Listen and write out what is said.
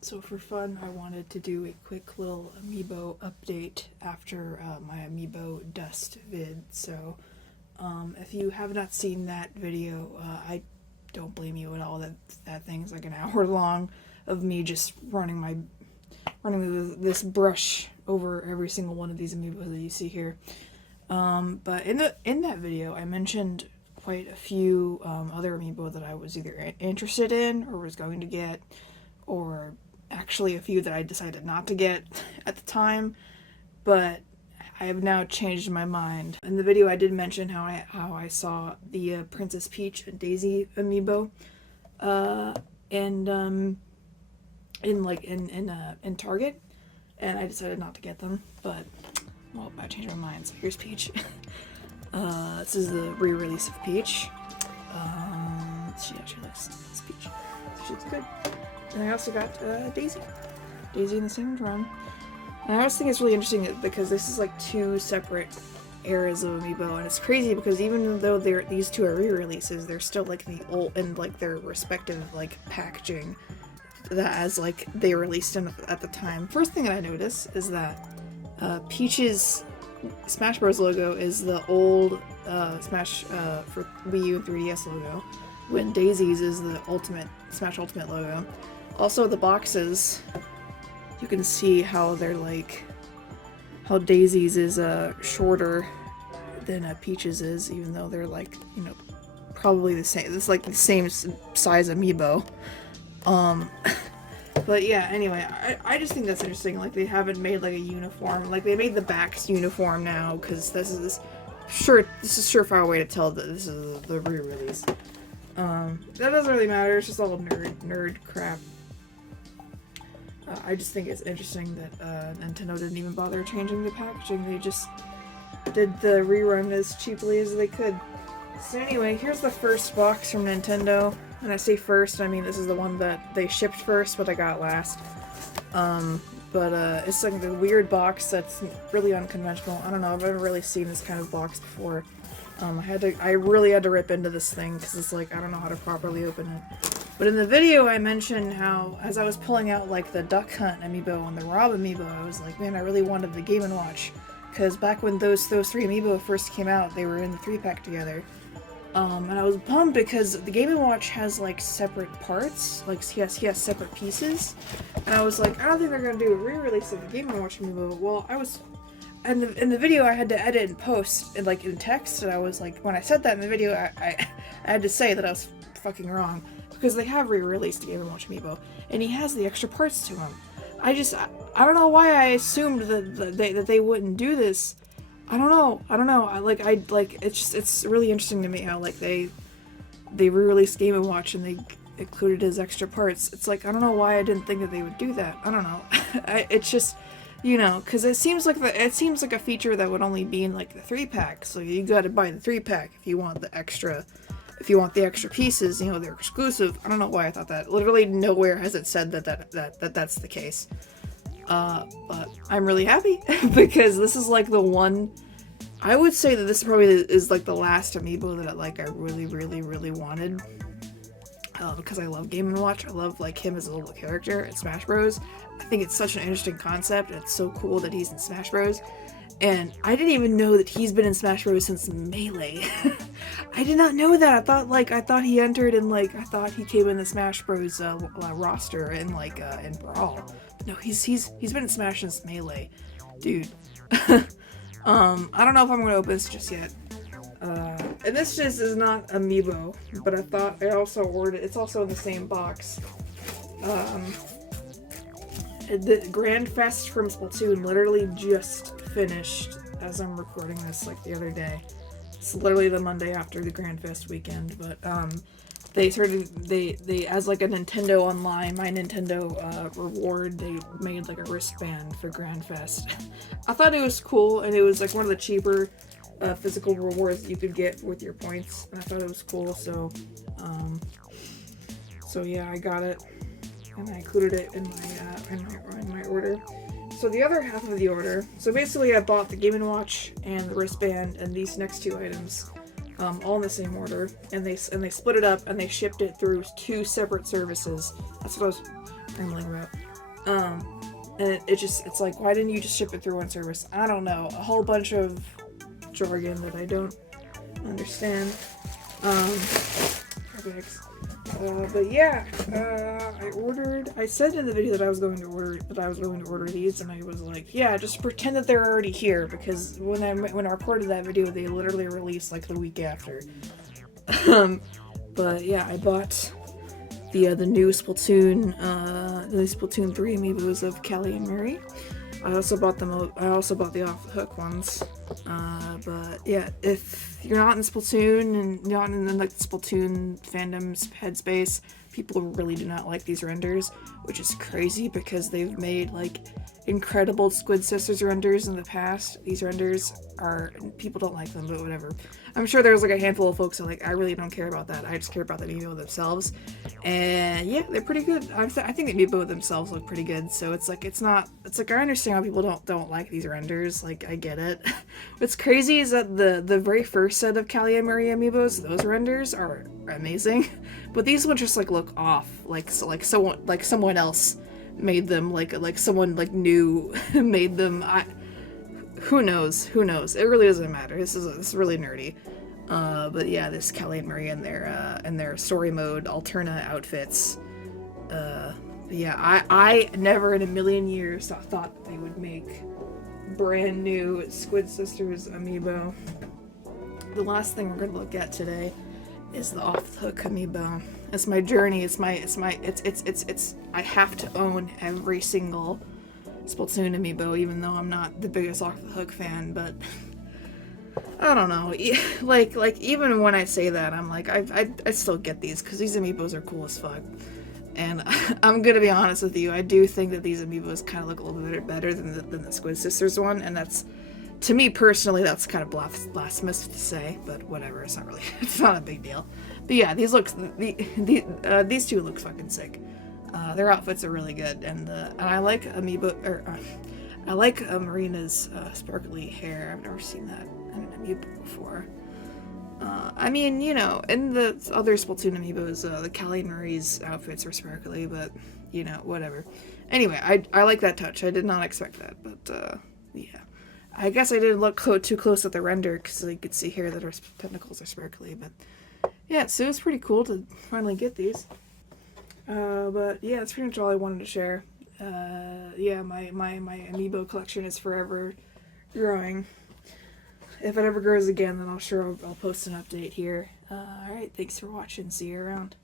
So for fun, I wanted to do a quick little amiibo update after my amiibo dust vid. So if you have not seen that video, I don't blame you at all. That thing's like an hour long of me just running this brush over every single one of these amiibos that you see here. But in that video, I mentioned quite a few other amiibo that I was either interested in or was going to get, or actually a few that I decided not to get at the time, but I have now changed my mind. In the video, I did mention how I saw the Princess Peach and Daisy amiibo, in Target, and I decided not to get them. But well, I changed my mind. So here's Peach. This is the re-release of Peach. She actually looks nice, Peach. She's good. And I also got Daisy. Daisy in the same run. And I always think it's really interesting because this is like two separate eras of amiibo, and it's crazy because even though these two are re-releases, they're still like the old and like their respective like packaging that as like they released in at the time. First thing that I notice is that Peach's Smash Bros logo is the old Smash for Wii U and 3DS logo, when Daisy's is the Smash Ultimate logo. Also, the boxes, you can see how they're like, how Daisy's is shorter than Peach's is, even though they're like, you know, probably the same. It's like the same size amiibo. But yeah, anyway, I just think that's interesting. Like, they haven't made like a uniform. Like, they made the backs uniform now, because this is surefire way to tell that this is the re-release. That doesn't really matter. It's just all nerd crap. I just think it's interesting that Nintendo didn't even bother changing the packaging. They just did the rerun as cheaply as they could. So anyway, here's the first box from Nintendo. And I say first, I mean this is the one that they shipped first, but I got last. It's like the weird box that's really unconventional. I don't know, I've never really seen this kind of box before. I really had to rip into this thing because it's like, I don't know how to properly open it. But in the video, I mentioned how, as I was pulling out like the Duck Hunt amiibo and the Rob amiibo, I was like, man, I really wanted the Game & Watch. Because back when those three amiibo first came out, they were in the 3-pack together. And I was bummed because the Game & Watch has like separate parts, like he has separate pieces. And I was like, I don't think they're going to do a re-release of the Game & Watch amiibo. Well, in the video I had to edit and post in text, and I was like, when I said that in the video, I had to say that I was fucking wrong, because they have re-released the Game & Watch amiibo, and he has the extra parts to him. I don't know why I assumed that they wouldn't do this. I don't know. It's really interesting to me how like they re-released Game & Watch and they included his extra parts. It's like, I don't know why I didn't think that they would do that. I don't know. It's just, you know, because it seems like a feature that would only be in like the 3-pack. So you gotta buy the 3-pack if you want the extra pieces. You know, they're exclusive. I don't know why I thought that. Literally nowhere has it said that's the case. But I'm really happy because this is like the one. I would say that this probably is like the last amiibo that I really, really, really wanted. Because I love Game & Watch. I love like him as a little character in Smash Bros. I think it's such an interesting concept, and it's so cool that he's in Smash Bros. And I didn't even know that he's been in Smash Bros. Since Melee. I did not know that. I thought he entered in I thought he came in the Smash Bros. Roster in in Brawl. No, he's been in Smash since Melee, dude. I don't know if I'm gonna open this just yet. And this just is not amiibo, but I thought I also ordered. It's also in the same box. The Grand Fest from Splatoon literally just finished as I'm recording this the other day. It's literally the Monday after the Grand Fest weekend, but they as like a Nintendo Online, My Nintendo reward, they made like a wristband for Grand Fest. I thought it was cool, and it was like one of the cheaper physical rewards that you could get with your points, and I thought it was cool, so yeah, I got it, and I included it in my order. So the other half of the order, so basically I bought the Game & Watch and the wristband and these next two items, all in the same order, and they split it up and they shipped it through 2 separate services. That's what I was rambling about. And it's like, why didn't you just ship it through one service? I don't know. A whole bunch of jargon that I don't understand. But yeah, I said in the video that I was going to order these, and I was like, yeah, just pretend that they're already here, because when I recorded that video, they literally released like the week after. But yeah, I bought the new Splatoon 3 amiibos of Callie and Murray. I also bought the off the hook ones. But yeah, if you're not in Splatoon and not in the like Splatoon fandom's headspace, people really do not like these renders, which is crazy because they've made like incredible Squid Sisters renders in the past. These renders people don't like them, but whatever. I'm sure there's like a handful of folks that like, I really don't care about that. I just care about the amiibo themselves. And yeah, they're pretty good. I think the amiibo themselves look pretty good. So it's like I understand why people don't like these renders. Like, I get it. What's crazy is that the very first set of Callie and Murray amiibos, those renders are amazing. But these ones just like look off. Like someone else made them, like someone like new made them. Who knows? It really doesn't matter. This is really nerdy. But yeah, this Callie and Murray and their story mode Alterna outfits. Yeah, I never in a million years thought that they would make brand new Squid Sisters amiibo. The last thing we're gonna look at today is the off the hook amiibo. It's my journey. I have to own every single Splatoon amiibo, even though I'm not the biggest off the hook fan, but I don't know. Like even when I say that, I'm like, I still get these because these amiibos are cool as fuck. And I'm gonna be honest with you, I do think that these amiibos kind of look a little bit better than the Squid Sisters one, and that's, to me personally, that's kind of blasphemous to say, but whatever. It's not a big deal. But yeah, these two look fucking sick. Their outfits are really good, and I like I like Marina's sparkly hair. I've never seen that in an amiibo before. I mean, you know, in the other Splatoon amiibos, the Callie and Murray's outfits were sparkly, but you know, whatever. Anyway, I like that touch. I did not expect that, but yeah. I guess I didn't look too close at the render because you could see here that her tentacles are sparkly, but yeah, so it was pretty cool to finally get these. But yeah, that's pretty much all I wanted to share. Yeah, my amiibo collection is forever growing. If it ever grows again, then I'll post an update here. Alright, thanks for watching. See you around.